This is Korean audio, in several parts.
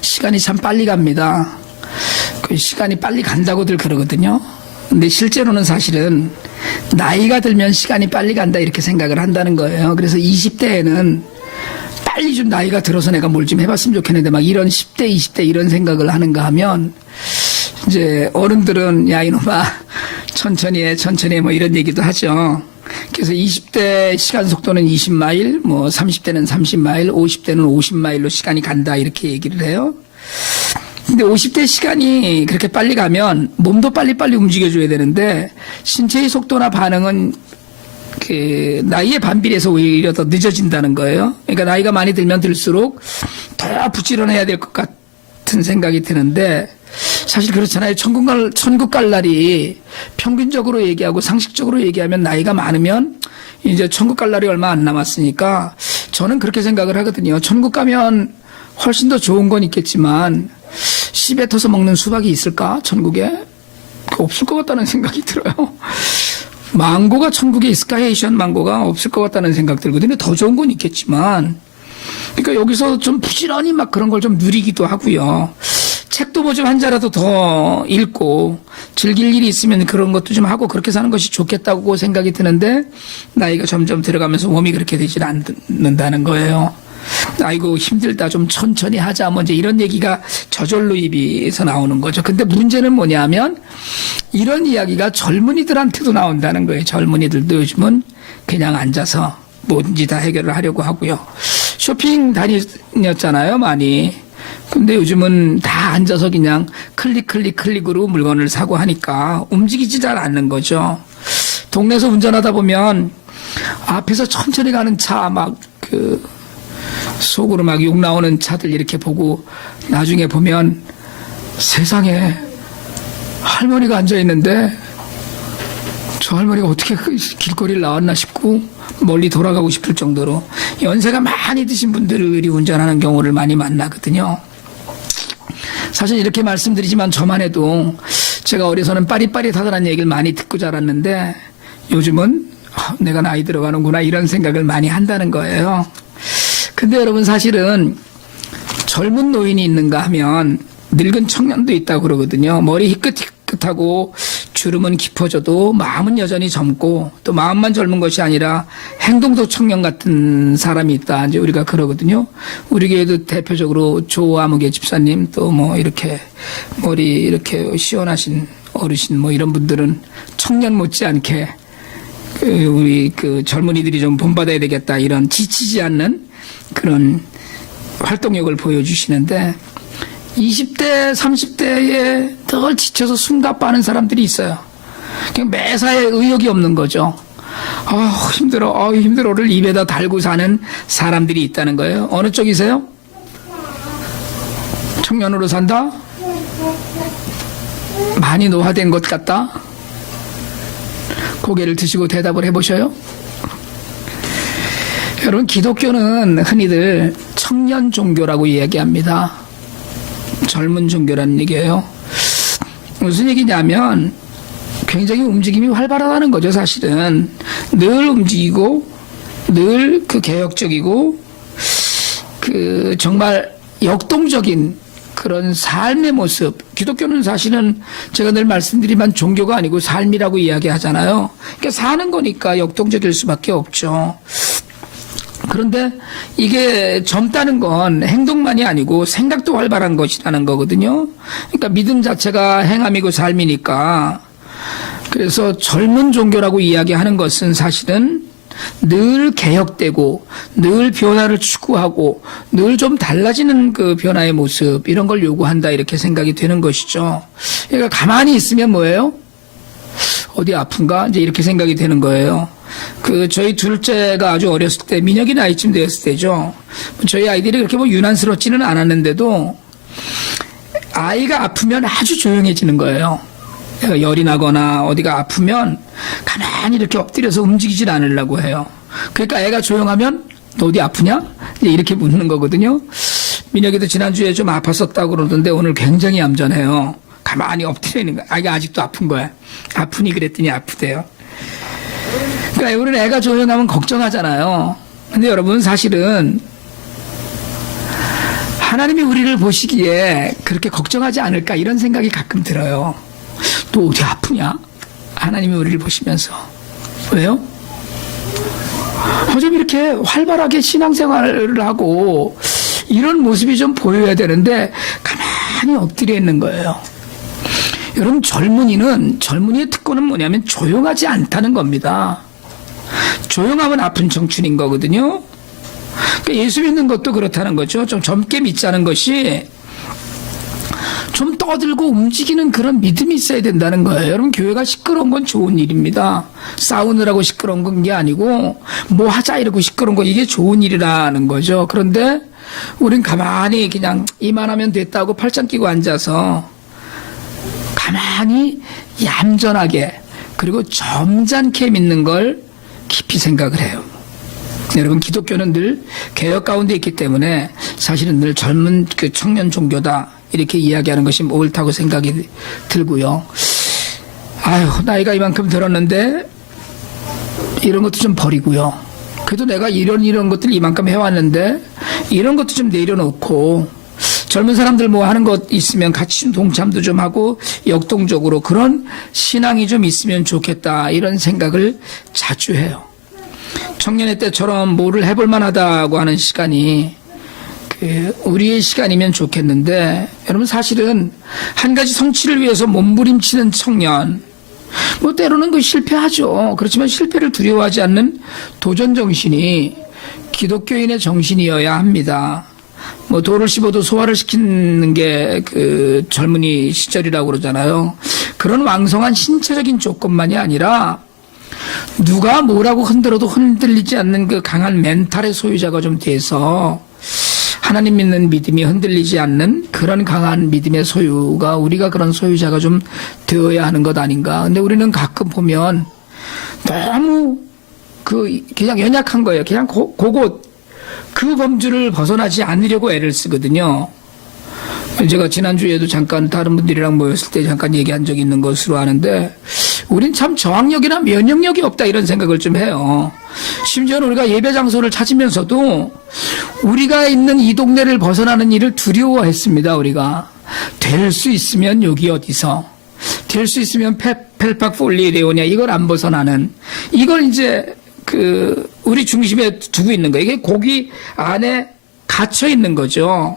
시간이 참 빨리 갑니다. 그 시간이 빨리 간다고들 그러거든요. 근데 실제로는 사실은 나이가 들면 시간이 빨리 간다 이렇게 생각을 한다는 거예요. 그래서 20대에는 빨리 좀 나이가 들어서 내가 뭘 좀 해봤으면 좋겠는데 막 이런 10대, 20대 이런 생각을 하는가 하면 이제 어른들은 야 이놈아 천천히 해 뭐 이런 얘기도 하죠. 그래서 20대 시간 속도는 20마일, 뭐 30대는 30마일, 50대는 50마일로 시간이 간다 이렇게 얘기를 해요. 근데 50대 시간이 그렇게 빨리 가면 몸도 빨리빨리 움직여줘야 되는데 신체의 속도나 반응은 그 나이에 반비례해서 오히려 더 늦어진다는 거예요. 그러니까 나이가 많이 들면 들수록 더 부지런해야 될 것 같은 생각이 드는데 사실 그렇잖아요. 천국 갈 날이 평균적으로 얘기하고 상식적으로 얘기하면 나이가 많으면 이제 천국 갈 날이 얼마 안 남았으니까 저는 그렇게 생각을 하거든요. 천국 가면 훨씬 더 좋은 건 있겠지만 씨 뱉어서 먹는 수박이 있을까? 천국에? 없을 것 같다는 생각이 들어요. 망고가 천국에 있을까? 헤이션 망고가 없을 것 같다는 생각 들거든요. 더 좋은 건 있겠지만 그러니까 여기서 좀 부지런히 막 그런 걸 좀 누리기도 하고요. 책도 뭐 좀 한 자라도 더 읽고 즐길 일이 있으면 그런 것도 좀 하고 그렇게 사는 것이 좋겠다고 생각이 드는데 나이가 점점 들어가면서 몸이 그렇게 되질 않는다는 거예요. 아이고 힘들다 좀 천천히 하자 뭐 이제 이런 얘기가 저절로 입에서 나오는 거죠. 근데 문제는 뭐냐면 이런 이야기가 젊은이들한테도 나온다는 거예요. 젊은이들도 요즘은 그냥 앉아서 뭐든지 다 해결을 하려고 하고요. 쇼핑 다녔잖아요 많이. 근데 요즘은 다 앉아서 그냥 클릭으로 물건을 사고 하니까 움직이지 잘 않는 거죠. 동네에서 운전하다 보면 앞에서 천천히 가는 차 막 속으로 막 욕 나오는 차들 이렇게 보고 나중에 보면 세상에 할머니가 앉아있는데 저 할머니가 어떻게 길거리를 나왔나 싶고 멀리 돌아가고 싶을 정도로 연세가 많이 드신 분들이 운전하는 경우를 많이 만나거든요. 사실 이렇게 말씀드리지만 저만 해도 제가 어려서는 빠릿빠릿하다는 얘기를 많이 듣고 자랐는데 요즘은 내가 나이 들어가는구나 이런 생각을 많이 한다는 거예요. 근데 여러분 사실은 젊은 노인이 있는가 하면 늙은 청년도 있다고 그러거든요. 머리 희끗희끗하고 주름은 깊어져도 마음은 여전히 젊고 또 마음만 젊은 것이 아니라 행동도 청년 같은 사람이 있다. 이제 우리가 그러거든요. 우리 교회도 대표적으로 조아무개 집사님 또 뭐 이렇게 머리 이렇게 시원하신 어르신 뭐 이런 분들은 청년 못지않게 우리 젊은이들이 좀 본받아야 되겠다 이런 지치지 않는 그런 활동력을 보여주시는데 20대, 30대에 덜 지쳐서 숨가빠는 사람들이 있어요. 그냥 매사에 의욕이 없는 거죠. 힘들어를 입에다 달고 사는 사람들이 있다는 거예요. 어느 쪽이세요? 청년으로 산다? 많이 노화된 것 같다? 고개를 드시고 대답을 해보셔요. 여러분 기독교는 흔히들 청년 종교라고 이야기합니다. 젊은 종교라는 얘기예요. 무슨 얘기냐면 굉장히 움직임이 활발하다는 거죠. 사실은 늘 움직이고 늘 개혁적이고 정말 역동적인 그런 삶의 모습. 기독교는 사실은 제가 늘 말씀드리면 종교가 아니고 삶이라고 이야기하잖아요. 그러니까 사는 거니까 역동적일 수밖에 없죠. 그런데 이게 젊다는 건 행동만이 아니고 생각도 활발한 것이라는 거거든요. 그러니까 믿음 자체가 행함이고 삶이니까. 그래서 젊은 종교라고 이야기하는 것은 사실은 늘 개혁되고 늘 변화를 추구하고 늘 좀 달라지는 그 변화의 모습 이런 걸 요구한다 이렇게 생각이 되는 것이죠. 그러니까 가만히 있으면 뭐예요? 어디 아픈가? 이제 이렇게 생각이 되는 거예요. 저희 둘째가 아주 어렸을 때, 민혁이 나이쯤 되었을 때죠. 저희 아이들이 그렇게 뭐 유난스럽지는 않았는데도 아이가 아프면 아주 조용해지는 거예요. 열이 나거나 어디가 아프면 가만히 이렇게 엎드려서 움직이질 않으려고 해요. 그러니까 애가 조용하면 너 어디 아프냐? 이제 이렇게 묻는 거거든요. 민혁이도 지난주에 좀 아팠었다고 그러던데 오늘 굉장히 얌전해요. 가만히 엎드려 있는 거야. 아이가 아직도 아픈 거야. 아프니 그랬더니 아프대요. 그러니까 우리는 애가 조용하면 걱정하잖아요. 근데 여러분 사실은 하나님이 우리를 보시기에 그렇게 걱정하지 않을까 이런 생각이 가끔 들어요. 또 어디 아프냐? 하나님이 우리를 보시면서. 왜요? 좀 이렇게 활발하게 신앙생활을 하고 이런 모습이 좀 보여야 되는데 가만히 엎드려 있는 거예요. 여러분, 젊은이의 특권은 뭐냐면 조용하지 않다는 겁니다. 조용하면 아픈 청춘인 거거든요. 그러니까 예수 믿는 것도 그렇다는 거죠. 좀 젊게 믿자는 것이 좀 떠들고 움직이는 그런 믿음이 있어야 된다는 거예요. 여러분, 교회가 시끄러운 건 좋은 일입니다. 싸우느라고 시끄러운 게 아니고 뭐 하자 이러고 시끄러운 거, 이게 좋은 일이라는 거죠. 그런데 우린 가만히 그냥 이만하면 됐다고 팔짱 끼고 앉아서 가만히 얌전하게 그리고 점잖게 믿는 걸 깊이 생각을 해요. 여러분, 기독교는 늘 개혁 가운데 있기 때문에 사실은 늘 젊은 그 청년 종교다 이렇게 이야기하는 것이 옳다고 생각이 들고요. 아유, 나이가 이만큼 들었는데 이런 것도 좀 버리고요. 그래도 내가 이런 것들 이만큼 해왔는데 이런 것도 좀 내려놓고 젊은 사람들 뭐 하는 것 있으면 같이 좀 동참도 좀 하고 역동적으로 그런 신앙이 좀 있으면 좋겠다 이런 생각을 자주 해요. 청년의 때처럼 뭐를 해볼 만하다고 하는 시간이 우리의 시간이면 좋겠는데, 여러분, 사실은 한 가지 성취를 위해서 몸부림치는 청년, 뭐 때로는 그 실패하죠. 그렇지만 실패를 두려워하지 않는 도전 정신이 기독교인의 정신이어야 합니다. 뭐 돌을 씹어도 소화를 시키는 게 그 젊은이 시절이라고 그러잖아요. 그런 왕성한 신체적인 조건만이 아니라 누가 뭐라고 흔들어도 흔들리지 않는 그 강한 멘탈의 소유자가 좀 돼서 하나님 믿는 믿음이 흔들리지 않는 그런 강한 믿음의 소유가, 우리가 그런 소유자가 좀 되어야 하는 것 아닌가. 근데 우리는 가끔 보면 너무 그냥 연약한 거예요. 그냥 그곳 그 범주를 벗어나지 않으려고 애를 쓰거든요. 제가 지난주에도 잠깐 다른 분들이랑 모였을 때 잠깐 얘기한 적이 있는 것으로 아는데, 우린 참 저항력이나 면역력이 없다 이런 생각을 좀 해요. 심지어는 우리가 예배 장소를 찾으면서도 우리가 있는 이 동네를 벗어나는 일을 두려워했습니다. 우리가 될 수 있으면 여기 어디서, 될 수 있으면 펠팍폴리레오냐, 이걸 안 벗어나는, 이걸 이제 우리 중심에 두고 있는 거예요. 이게 거기 안에 갇혀 있는 거죠.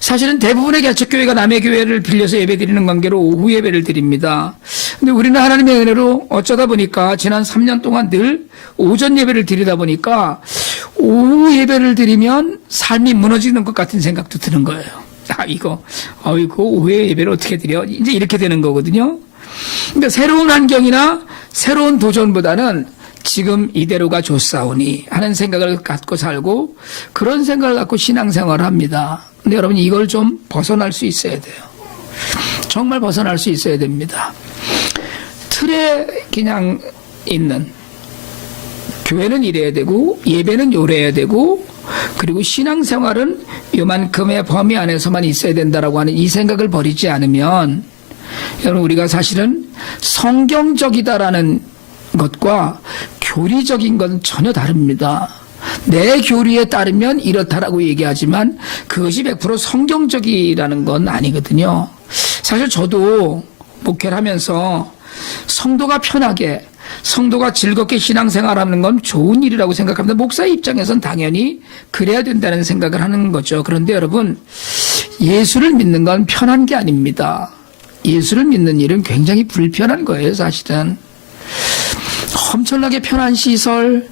사실은 대부분의 개척교회가 남의 교회를 빌려서 예배 드리는 관계로 오후 예배를 드립니다. 근데 우리는 하나님의 은혜로 어쩌다 보니까 지난 3년 동안 늘 오전 예배를 드리다 보니까 오후 예배를 드리면 삶이 무너지는 것 같은 생각도 드는 거예요. 이거 오후에 예배를 어떻게 드려? 이제 이렇게 되는 거거든요. 그러니까 새로운 환경이나 새로운 도전보다는 지금 이대로가 좋사오니 하는 생각을 갖고 살고, 그런 생각을 갖고 신앙생활을 합니다. 근데 여러분, 이걸 좀 벗어날 수 있어야 돼요. 정말 벗어날 수 있어야 됩니다. 틀에 그냥 있는, 교회는 이래야 되고 예배는 요래야 되고 그리고 신앙생활은 요만큼의 범위 안에서만 있어야 된다라고 하는 이 생각을 버리지 않으면, 여러분, 우리가 사실은 성경적이다라는 것과 교리적인 건 전혀 다릅니다. 내 교리에 따르면 이렇다라고 얘기하지만 그것이 100% 성경적이라는 건 아니거든요. 사실 저도 목회를 하면서 성도가 편하게, 성도가 즐겁게 신앙생활하는 건 좋은 일이라고 생각합니다. 목사의 입장에선 당연히 그래야 된다는 생각을 하는 거죠. 그런데 여러분, 예수를 믿는 건 편한 게 아닙니다. 예수를 믿는 일은 굉장히 불편한 거예요, 사실은. 엄청나게 편한 시설,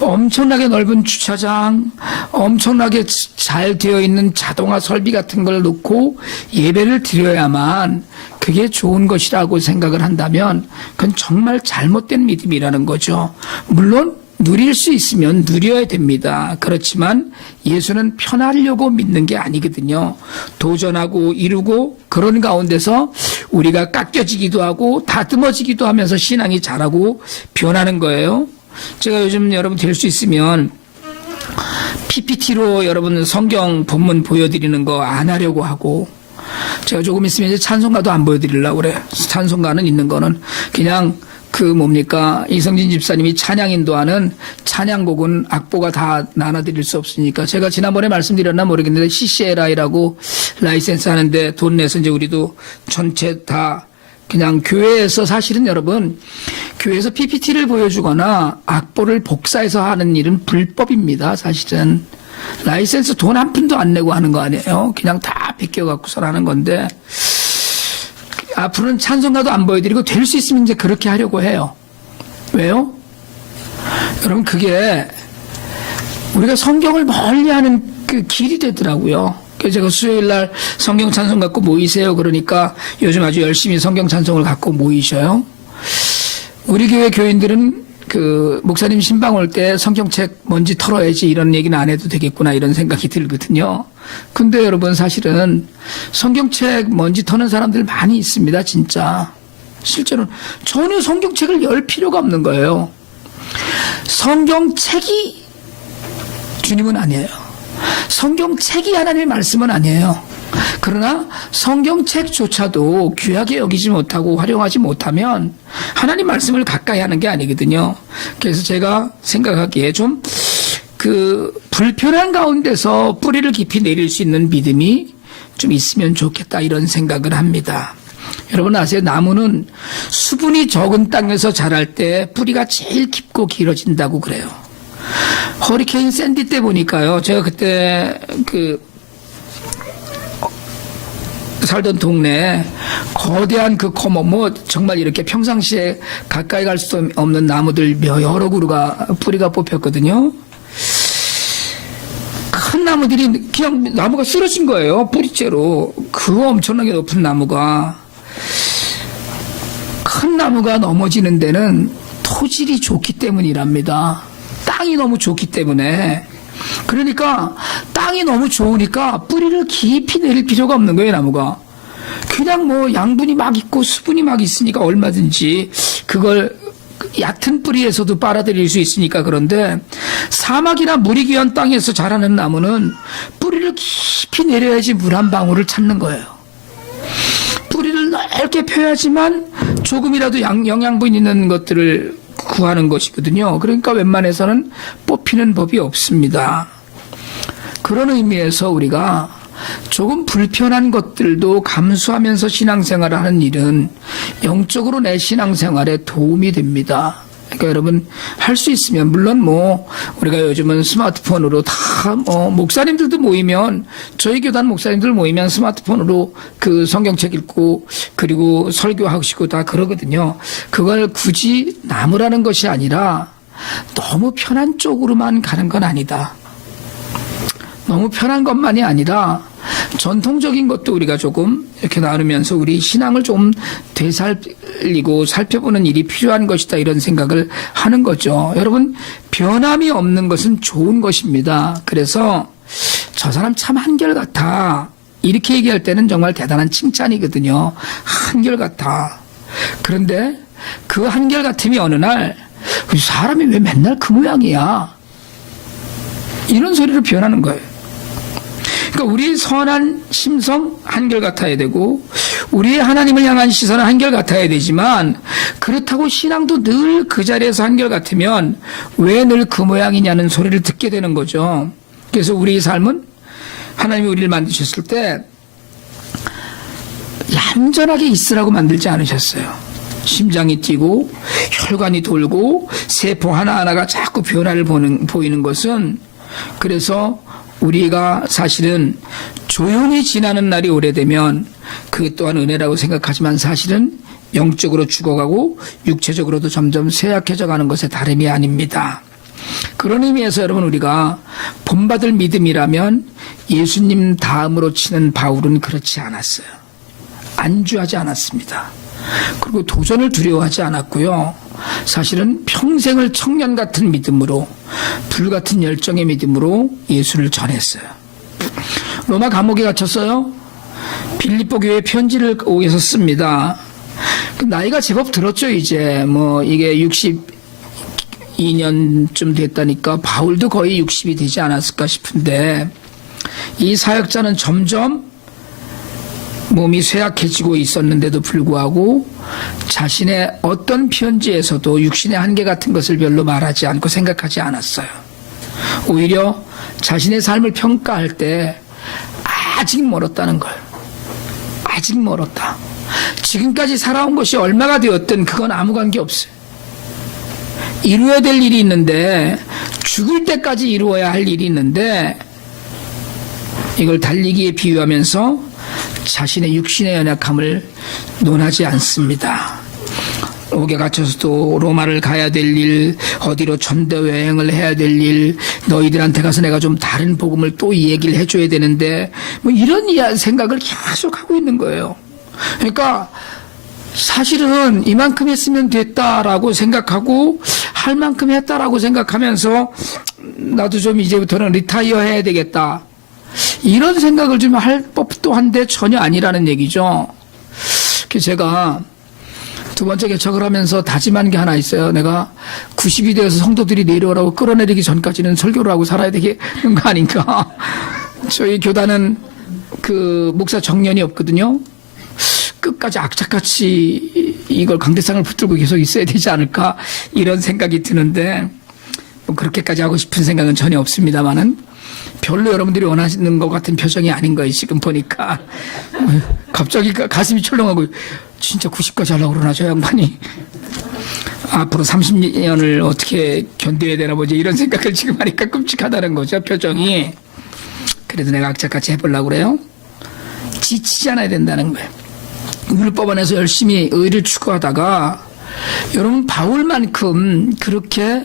엄청나게 넓은 주차장, 엄청나게 잘 되어 있는 자동화 설비 같은 걸 놓고 예배를 드려야만 그게 좋은 것이라고 생각을 한다면 그건 정말 잘못된 믿음이라는 거죠. 물론 누릴 수 있으면 누려야 됩니다. 그렇지만 예수는 편하려고 믿는 게 아니거든요. 도전하고 이루고 그런 가운데서 우리가 깎여지기도 하고 다듬어지기도 하면서 신앙이 자라고 변하는 거예요. 제가 요즘 여러분 될 수 있으면 PPT로 여러분 성경 본문 보여드리는 거 안 하려고 하고, 제가 조금 있으면 이제 찬송가도 안 보여드리려고 그래. 찬송가는 있는 거는 그냥 이성진 집사님이 찬양 인도하는 찬양곡은 악보가 다 나눠드릴 수 없으니까 제가 지난번에 말씀드렸나 모르겠는데 CCLI라고 라이센스 하는데 돈 내서 이제 우리도 전체 다 그냥 교회에서 사실은 여러분 교회에서 PPT를 보여주거나 악보를 복사해서 하는 일은 불법입니다. 사실은 라이센스 돈 한 푼도 안 내고 하는 거 아니에요. 그냥 다 비껴갖고서 하는 건데 앞으로는 찬송가도 안 보여드리고 될 수 있으면 이제 그렇게 하려고 해요. 왜요? 여러분 그게 우리가 성경을 멀리하는 그 길이 되더라고요. 그래서 제가 수요일날 성경 찬송 갖고 모이세요. 그러니까 요즘 아주 열심히 성경 찬송을 갖고 모이셔요. 우리 교회 교인들은 그 목사님 신방 올 때 성경책 먼지 털어야지 이런 얘기는 안 해도 되겠구나 이런 생각이 들거든요. 근데 여러분 사실은 성경책 먼지 터는 사람들 많이 있습니다. 진짜 실제로는 전혀 성경책을 열 필요가 없는 거예요. 성경책이 주님은 아니에요. 성경책이 하나님의 말씀은 아니에요. 그러나 성경책조차도 귀하게 여기지 못하고 활용하지 못하면 하나님 말씀을 가까이 하는 게 아니거든요. 그래서 제가 생각하기에 좀 그 불편한 가운데서 뿌리를 깊이 내릴 수 있는 믿음이 좀 있으면 좋겠다 이런 생각을 합니다. 여러분 아세요? 나무는 수분이 적은 땅에서 자랄 때 뿌리가 제일 깊고 길어진다고 그래요. 허리케인 샌디 때 보니까요. 제가 그때 살던 동네에 거대한 그 정말 이렇게 평상시에 가까이 갈 수 없는 나무들 여러 그루가 뿌리가 뽑혔거든요. 큰 나무들이 그냥 나무가 쓰러진 거예요. 뿌리째로. 그 엄청나게 높은 나무가. 큰 나무가 넘어지는 데는 토질이 좋기 때문이랍니다. 땅이 너무 좋기 때문에. 그러니까 땅이 너무 좋으니까 뿌리를 깊이 내릴 필요가 없는 거예요, 나무가. 그냥 뭐 양분이 막 있고 수분이 막 있으니까 얼마든지 그걸 얕은 뿌리에서도 빨아들일 수 있으니까. 그런데 사막이나 물이 귀한 땅에서 자라는 나무는 뿌리를 깊이 내려야지 물 한 방울을 찾는 거예요. 뿌리를 넓게 펴야지만 조금이라도 영양분 있는 것들을 구하는 것이거든요. 그러니까 웬만해서는 뽑히는 법이 없습니다. 그런 의미에서 우리가 조금 불편한 것들도 감수하면서 신앙생활을 하는 일은 영적으로 내 신앙생활에 도움이 됩니다. 그러니까 여러분 할 수 있으면 물론 뭐 우리가 요즘은 스마트폰으로 다 목사님들도 모이면 저희 교단 목사님들 모이면 스마트폰으로 그 성경책 읽고 그리고 설교하시고 다 그러거든요. 그걸 굳이 나무라는 것이 아니라 너무 편한 쪽으로만 가는 건 아니다. 너무 편한 것만이 아니라 전통적인 것도 우리가 조금 이렇게 나누면서 우리 신앙을 좀 되살리고 살펴보는 일이 필요한 것이다 이런 생각을 하는 거죠. 여러분 변함이 없는 것은 좋은 것입니다. 그래서 저 사람 참 한결같아 이렇게 얘기할 때는 정말 대단한 칭찬이거든요. 한결같아. 그런데 그 한결같음이 어느 날 사람이 왜 맨날 그 모양이야 이런 소리로 변하는 거예요. 그러니까 우리의 선한 심성 한결같아야 되고 우리의 하나님을 향한 시선은 한결같아야 되지만 그렇다고 신앙도 늘 그 자리에서 한결같으면 왜 늘 그 모양이냐는 소리를 듣게 되는 거죠. 그래서 우리의 삶은 하나님이 우리를 만드셨을 때 얌전하게 있으라고 만들지 않으셨어요. 심장이 뛰고 혈관이 돌고 세포 하나하나가 자꾸 변화를 보이는 것은 그래서 우리가 사실은 조용히 지나는 날이 오래되면 그것 또한 은혜라고 생각하지만 사실은 영적으로 죽어가고 육체적으로도 점점 쇠약해져 가는 것에 다름이 아닙니다. 그런 의미에서 여러분 우리가 본받을 믿음이라면 예수님 다음으로 치는 바울은 그렇지 않았어요. 안주하지 않았습니다. 그리고 도전을 두려워하지 않았고요. 사실은 평생을 청년 같은 믿음으로 불같은 열정의 믿음으로 예수를 전했어요. 로마 감옥에 갇혔어요. 빌립보 교회 편지를 거기서 씁니다. 나이가 제법 들었죠. 이제 뭐 이게 62년쯤 됐다니까 바울도 거의 60이 되지 않았을까 싶은데 이 사역자는 점점 몸이 쇠약해지고 있었는데도 불구하고 자신의 어떤 편지에서도 육신의 한계 같은 것을 별로 말하지 않고 생각하지 않았어요. 오히려 자신의 삶을 평가할 때 아직 멀었다는 걸. 아직 멀었다. 지금까지 살아온 것이 얼마가 되었든 그건 아무 관계 없어요. 이루어야 될 일이 있는데, 죽을 때까지 이루어야 할 일이 있는데, 이걸 달리기에 비유하면서 자신의 육신의 연약함을 논하지 않습니다. 옥에 갇혀서도 로마를 가야 될 일, 어디로 전도 여행을 해야 될 일, 너희들한테 가서 내가 좀 다른 복음을 또 이 얘기를 해줘야 되는데, 뭐 이런 생각을 계속 하고 있는 거예요. 그러니까 사실은 이만큼 했으면 됐다라고 생각하고 할 만큼 했다라고 생각하면서 나도 좀 이제부터는 리타이어 해야 되겠다. 이런 생각을 좀 할 법도 한데 전혀 아니라는 얘기죠. 제가 두 번째 개척을 하면서 다짐한 게 하나 있어요. 내가 90이 되어서 성도들이 내려오라고 끌어내리기 전까지는 설교를 하고 살아야 되는 거 아닌가. 저희 교단은 그 목사 정년이 없거든요. 끝까지 악착같이 이걸 강대상을 붙들고 계속 있어야 되지 않을까 이런 생각이 드는데 뭐 그렇게까지 하고 싶은 생각은 전혀 없습니다만은 별로 여러분들이 원하시는 것 같은 표정이 아닌 거예요. 지금 보니까 갑자기 가슴이 철렁하고 진짜 90까지 하려고 그러나 저 양반이 앞으로 30년을 어떻게 견뎌야 되나 보지 이런 생각을 지금 하니까 끔찍하다는 거죠. 표정이. 그래도 내가 악착같이 해보려고 그래요. 지치지 않아야 된다는 거예요. 율법 안에서 열심히 의를 추구하다가 여러분 바울만큼 그렇게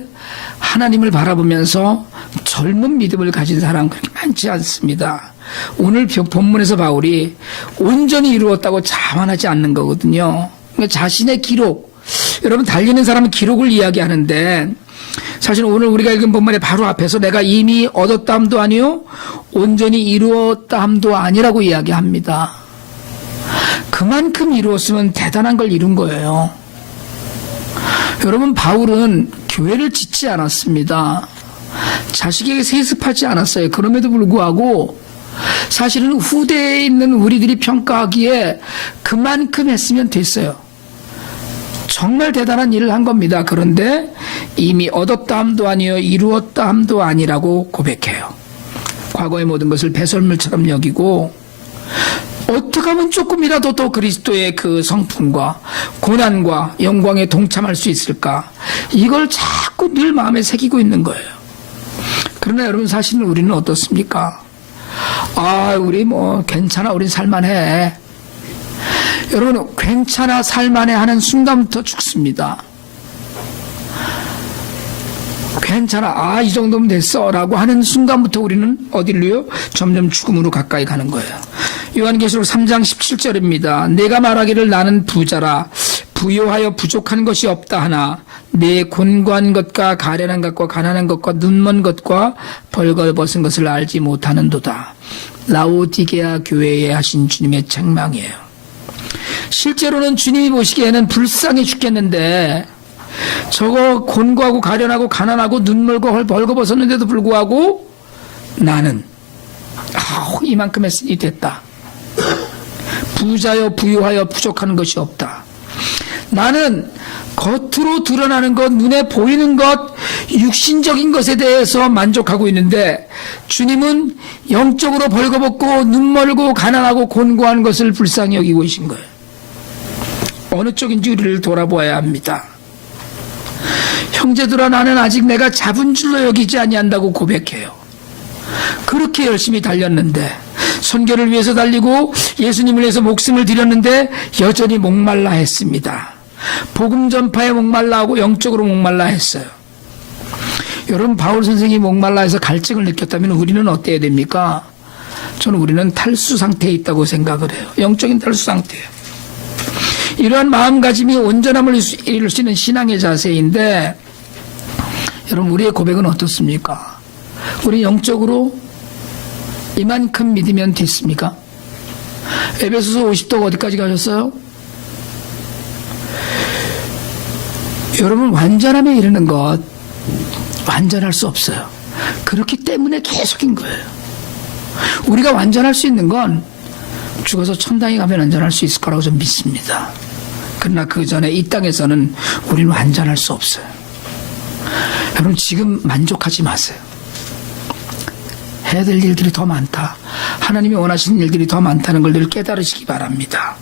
하나님을 바라보면서 젊은 믿음을 가진 사람 그렇게 많지 않습니다. 오늘 본문에서 바울이 온전히 이루었다고 자만하지 않는 거거든요. 그러니까 자신의 기록, 여러분 달리는 사람은 기록을 이야기하는데 사실 오늘 우리가 읽은 본문의 바로 앞에서 내가 이미 얻었다함도 아니요 온전히 이루었다함도 아니라고 이야기합니다. 그만큼 이루었으면 대단한 걸 이룬 거예요. 여러분 바울은 교회를 짓지 않았습니다. 자식에게 세습하지 않았어요. 그럼에도 불구하고 사실은 후대에 있는 우리들이 평가하기에 그만큼 했으면 됐어요. 정말 대단한 일을 한 겁니다. 그런데 이미 얻었다함도 아니요 이루었다함도 아니라고 고백해요. 과거의 모든 것을 배설물처럼 여기고 어떻게 하면 조금이라도 더 그리스도의 그 성품과 고난과 영광에 동참할 수 있을까? 이걸 자꾸 늘 마음에 새기고 있는 거예요. 그러나 여러분 사실은 우리는 어떻습니까? 우리 뭐 괜찮아, 우린 살만해. 여러분 괜찮아, 살만해 하는 순간부터 죽습니다. 괜찮아, 이 정도면 됐어 라고 하는 순간부터 우리는 어디로요? 점점 죽음으로 가까이 가는 거예요. 요한계시록 3장 17절입니다. 내가 말하기를 나는 부자라 부요하여 부족한 것이 없다 하나 내 곤고한 것과 가련한 것과 가난한 것과 눈먼 것과 벌거벗은 것을 알지 못하는도다. 라오디게아 교회에 하신 주님의 책망이에요. 실제로는 주님이 보시기에는 불쌍해 죽겠는데 저거 곤고하고 가련하고 가난하고 눈멀고 벌거벗었는데도 불구하고 나는 이만큼 했으니 됐다. 부자여 부유하여 부족한 것이 없다. 나는 겉으로 드러나는 것, 눈에 보이는 것, 육신적인 것에 대해서 만족하고 있는데 주님은 영적으로 벌거벗고 눈멀고 가난하고 곤고한 것을 불쌍히 여기고 계신 거예요. 어느 쪽인지 우리를 돌아보아야 합니다. 형제들아 나는 아직 내가 잡은 줄로 여기지 아니한다고 고백해요. 그렇게 열심히 달렸는데 선교를 위해서 달리고 예수님을 위해서 목숨을 드렸는데 여전히 목말라 했습니다. 복음 전파에 목말라 하고 영적으로 목말라 했어요. 여러분 바울 선생이 목말라 해서 갈증을 느꼈다면 우리는 어때야 됩니까? 저는 우리는 탈수 상태에 있다고 생각을 해요. 영적인 탈수 상태예요. 이러한 마음가짐이 온전함을 이룰 수 있는 신앙의 자세인데 여러분 우리의 고백은 어떻습니까? 우리 영적으로 이만큼 믿으면 됐습니까? 에베소서 50도 어디까지 가셨어요? 여러분 완전함에 이르는 것 완전할 수 없어요. 그렇기 때문에 계속인 거예요. 우리가 완전할 수 있는 건 죽어서 천당에 가면 완전할 수 있을 거라고 좀 믿습니다. 그러나 그 전에 이 땅에서는 우리는 완전할 수 없어요. 여러분 지금 만족하지 마세요. 해야 될 일들이 더 많다. 하나님이 원하시는 일들이 더 많다는 걸 늘 깨달으시기 바랍니다.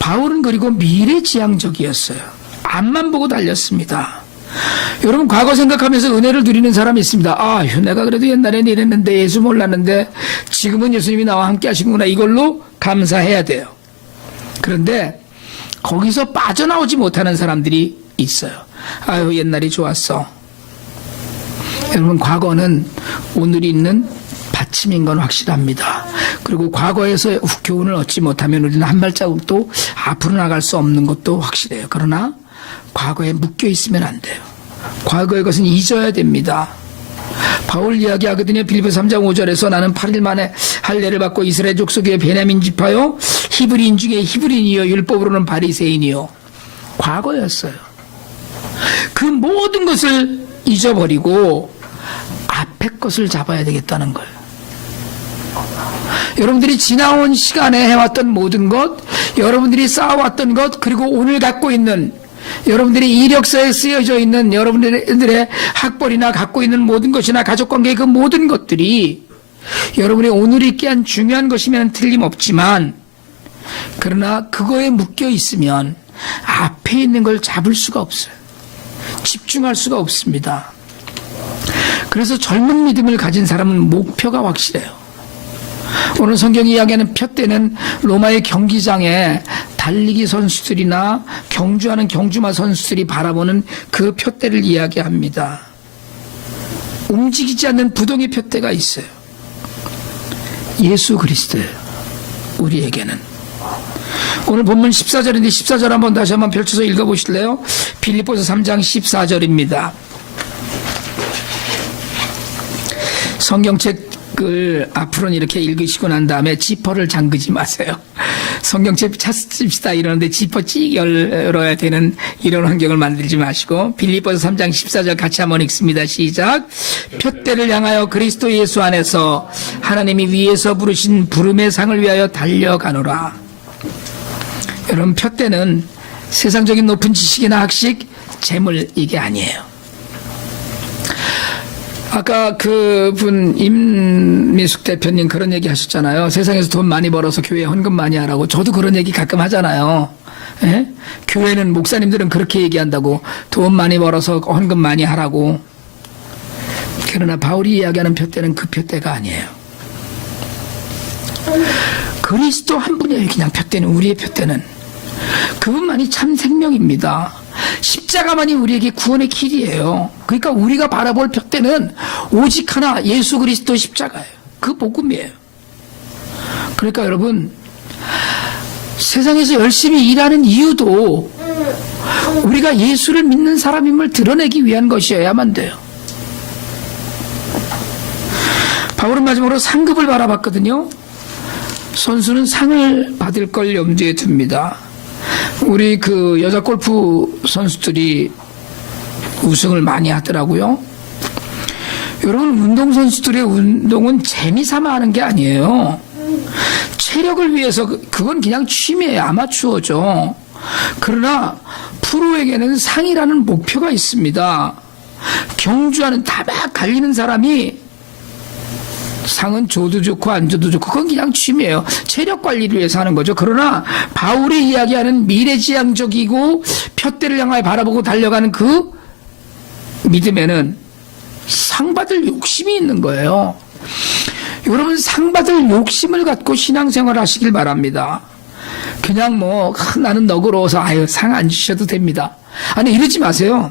바울은 그리고 미래지향적이었어요. 앞만 보고 달렸습니다. 여러분 과거 생각하면서 은혜를 누리는 사람이 있습니다. 아휴 내가 그래도 옛날엔 이랬는데 예수 몰랐는데 지금은 예수님이 나와 함께 하시는구나. 이걸로 감사해야 돼요. 그런데 거기서 빠져나오지 못하는 사람들이 있어요. 아유 옛날이 좋았어. 여러분 과거는 오늘이 있는 받침인 건 확실합니다. 그리고 과거에서 교훈을 얻지 못하면 우리는 한 발자국도 앞으로 나갈 수 없는 것도 확실해요. 그러나 과거에 묶여 있으면 안 돼요. 과거의 것은 잊어야 됩니다. 바울 이야기하거든요. 빌립보서 3장 5절에서 나는 8일 만에 할례를 받고 이스라엘 족속의 베냐민 지파요 히브리인 중에 히브리인이요 율법으로는 바리새인이요. 과거였어요. 그 모든 것을 잊어버리고 앞에 것을 잡아야 되겠다는 거예요. 여러분들이 지나온 시간에 해왔던 모든 것, 여러분들이 쌓아왔던 것, 그리고 오늘 갖고 있는 여러분들이 이력서에 쓰여져 있는 여러분들의 학벌이나 갖고 있는 모든 것이나 가족관계의 그 모든 것들이 여러분이 오늘 있게 한 중요한 것이면 틀림없지만 그러나 그거에 묶여 있으면 앞에 있는 걸 잡을 수가 없어요. 집중할 수가 없습니다. 그래서 젊은 믿음을 가진 사람은 목표가 확실해요. 오늘 성경이 이야기하는 푯대는 로마의 경기장에 달리기 선수들이나 경주하는 경주마 선수들이 바라보는 그 푯대를 이야기합니다. 움직이지 않는 부동의 푯대가 있어요. 예수 그리스도예요. 우리에게는. 오늘 본문 14절인데 14절 한번 다시 한번 펼쳐서 읽어보실래요? 빌립보서 3장 14절입니다. 성경책을 앞으로는 이렇게 읽으시고 난 다음에 지퍼를 잠그지 마세요. 성경책 찾습시다 이러는데 지퍼 찍 열어야 되는 이런 환경을 만들지 마시고 빌립보서 3장 14절 같이 한번 읽습니다. 시작. 푯대를 향하여 그리스도 예수 안에서 하나님이 위에서 부르신 부름의 상을 위하여 달려가노라. 여러분 푯대는 세상적인 높은 지식이나 학식, 재물 이게 아니에요. 아까 그분 임미숙 대표님 그런 얘기 하셨잖아요. 세상에서 돈 많이 벌어서 교회에 헌금 많이 하라고. 저도 그런 얘기 가끔 하잖아요. 예? 교회는 목사님들은 그렇게 얘기한다고. 돈 많이 벌어서 헌금 많이 하라고. 그러나 바울이 이야기하는 푯대는 그 푯대가 아니에요. 그리스도 한 분이에요. 그냥 푯대는, 우리의 푯대는. 그분만이 참 생명입니다. 십자가만이 우리에게 구원의 길이에요. 그러니까 우리가 바라볼 푯대는 오직 하나, 예수 그리스도 십자가예요. 그 복음이에요. 그러니까 여러분 세상에서 열심히 일하는 이유도 우리가 예수를 믿는 사람임을 드러내기 위한 것이어야만 돼요. 바울은 마지막으로 상급을 바라봤거든요. 선수는 상을 받을 걸 염두에 둡니다. 우리 그 여자 골프 선수들이 우승을 많이 하더라고요. 여러분 운동선수들의 운동은 재미삼아 하는 게 아니에요. 체력을 위해서 그건 그냥 취미예요. 아마추어죠. 그러나 프로에게는 상이라는 목표가 있습니다. 경주하는 다박 달리는 사람이 상은 줘도 좋고 안 줘도 좋고 그건 그냥 취미예요. 체력 관리를 위해서 하는 거죠. 그러나 바울이 이야기하는 미래지향적이고 푯대를 향하여 바라보고 달려가는 그 믿음에는 상 받을 욕심이 있는 거예요. 여러분 상 받을 욕심을 갖고 신앙생활 하시길 바랍니다. 그냥 뭐 나는 너그러워서 아유 상 안 주셔도 됩니다. 아니 이러지 마세요.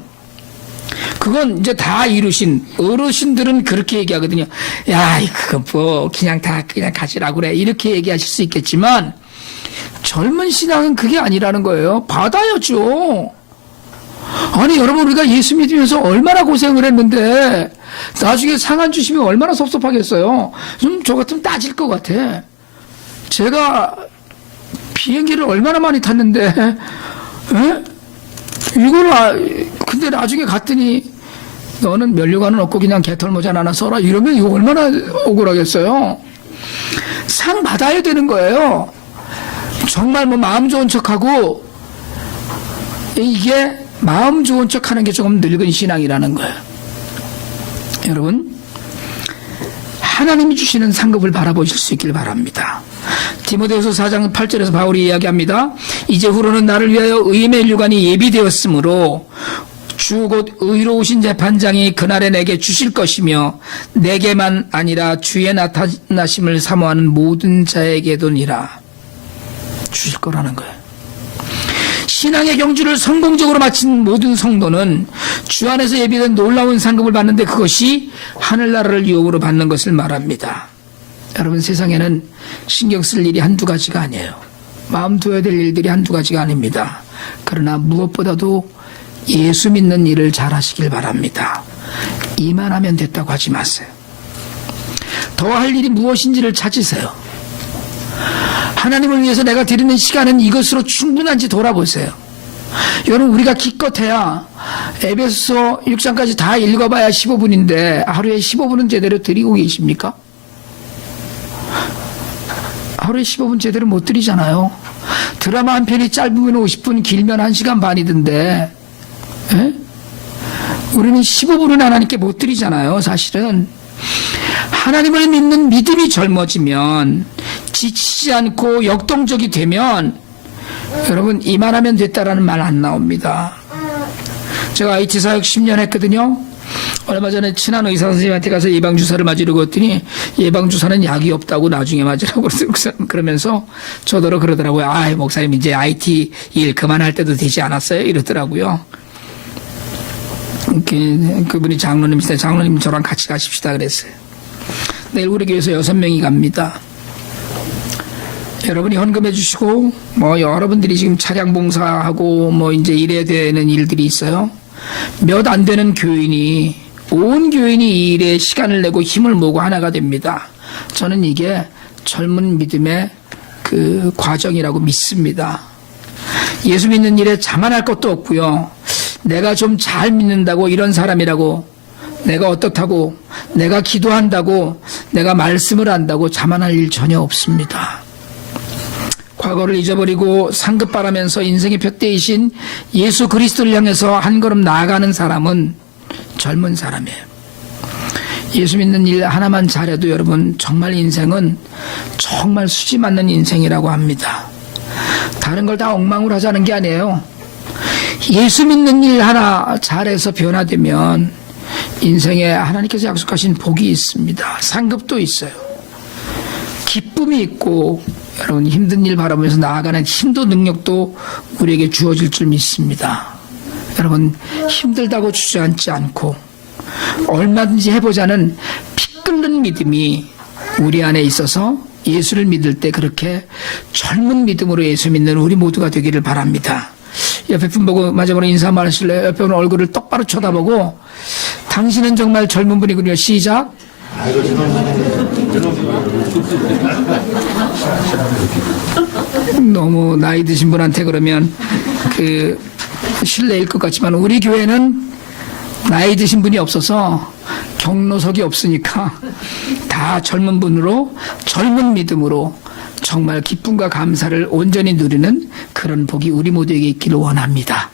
그건 이제 다 이루신 어르신들은 그렇게 얘기하거든요. 야, 그거 뭐 그냥 다 그냥 가지라고 그래. 이렇게 얘기하실 수 있겠지만 젊은 신앙은 그게 아니라는 거예요. 받아야죠. 아니 여러분 우리가 예수 믿으면서 얼마나 고생을 했는데 나중에 상 안 주시면 얼마나 섭섭하겠어요. 좀 저 같으면 따질 것 같아. 제가 비행기를 얼마나 많이 탔는데 에? 이걸 근데 나중에 갔더니 너는 면류관은 없고 그냥 개털모자 하나 써라 이러면 이거 얼마나 억울하겠어요. 상 받아야 되는 거예요. 정말 뭐 마음 좋은 척하고 이게 마음 좋은 척 하는 게 조금 늙은 신앙이라는 거예요. 여러분, 하나님이 주시는 상급을 바라보실 수 있길 바랍니다. 디모데후서 4장 8절에서 바울이 이야기합니다. 이제 후로는 나를 위하여 의의 율관이 예비되었으므로 주 곧 의로우신 재판장이 그날에 내게 주실 것이며 내게만 아니라 주의 나타나심을 사모하는 모든 자에게도니라. 주실 거라는 거예요. 신앙의 경주를 성공적으로 마친 모든 성도는 주 안에서 예비된 놀라운 상급을 받는데 그것이 하늘나라를 유업으로 받는 것을 말합니다. 여러분, 세상에는 신경 쓸 일이 한두 가지가 아니에요. 마음 둬야 될 일들이 한두 가지가 아닙니다. 그러나 무엇보다도 예수 믿는 일을 잘 하시길 바랍니다. 이만하면 됐다고 하지 마세요. 더 할 일이 무엇인지를 찾으세요. 하나님을 위해서 내가 드리는 시간은 이것으로 충분한지 돌아보세요. 여러분, 우리가 기껏해야 에베소서 6장까지 다 읽어봐야 15분인데 하루에 15분은 제대로 드리고 계십니까? 하루에 15분 제대로 못 드리잖아요. 드라마 한 편이 짧으면 50분, 길면 1시간 반이던데, 에? 우리는 15분은 하나님께 못 드리잖아요. 사실은 하나님을 믿는 믿음이 젊어지면, 지치지 않고 역동적이 되면, 여러분, 이만하면 됐다라는 말 안 나옵니다. 제가 IT 사역 10년 했거든요. 얼마 전에 친한 의사 선생님한테 가서 예방주사를 맞으려고 했더니 예방주사는 약이 없다고 나중에 맞으라고 그러면서 저더러 그러더라고요. 아, 목사님 이제 IT 일 그만할 때도 되지 않았어요? 이러더라고요. 그분이 장로님이세요. 장로님 저랑 같이 가십시다 그랬어요. 내일 우리 교회에서 6명이 갑니다. 여러분이 헌금해 주시고 뭐 여러분들이 지금 차량 봉사하고 뭐 이제 이래야 되는 일들이 있어요. 몇 안 되는 교인이, 온 교인이 이 일에 시간을 내고 힘을 모으고 하나가 됩니다. 저는 이게 젊은 믿음의 그 과정이라고 믿습니다. 예수 믿는 일에 자만할 것도 없고요. 내가 좀 잘 믿는다고 이런 사람이라고, 내가 어떻다고, 내가 기도한다고, 내가 말씀을 한다고 자만할 일 전혀 없습니다. 과거를 잊어버리고 상급바라면서 인생의 푯대이신 예수 그리스도를 향해서 한 걸음 나아가는 사람은 젊은 사람이에요. 예수 믿는 일 하나만 잘해도 여러분 정말 인생은 정말 수지 맞는 인생이라고 합니다. 다른 걸 다 엉망으로 하자는 게 아니에요. 예수 믿는 일 하나 잘해서 변화되면 인생에 하나님께서 약속하신 복이 있습니다. 상급도 있어요. 기쁨이 있고 여러분 힘든 일 바라보면서 나아가는 힘도 능력도 우리에게 주어질 줄 믿습니다. 여러분 힘들다고 주저앉지 않고 얼마든지 해보자는 피 끓는 믿음이 우리 안에 있어서 예수를 믿을 때 그렇게 젊은 믿음으로 예수 믿는 우리 모두가 되기를 바랍니다. 옆에 분 보고 마지막으로 인사 한번 하실래요? 옆에 분 얼굴을 똑바로 쳐다보고 당신은 정말 젊은 분이군요. 시작. 너무 나이 드신 분한테 그러면 그 실례일 것 같지만 우리 교회는 나이 드신 분이 없어서 경로석이 없으니까 다 젊은 분으로 젊은 믿음으로 정말 기쁨과 감사를 온전히 누리는 그런 복이 우리 모두에게 있기를 원합니다.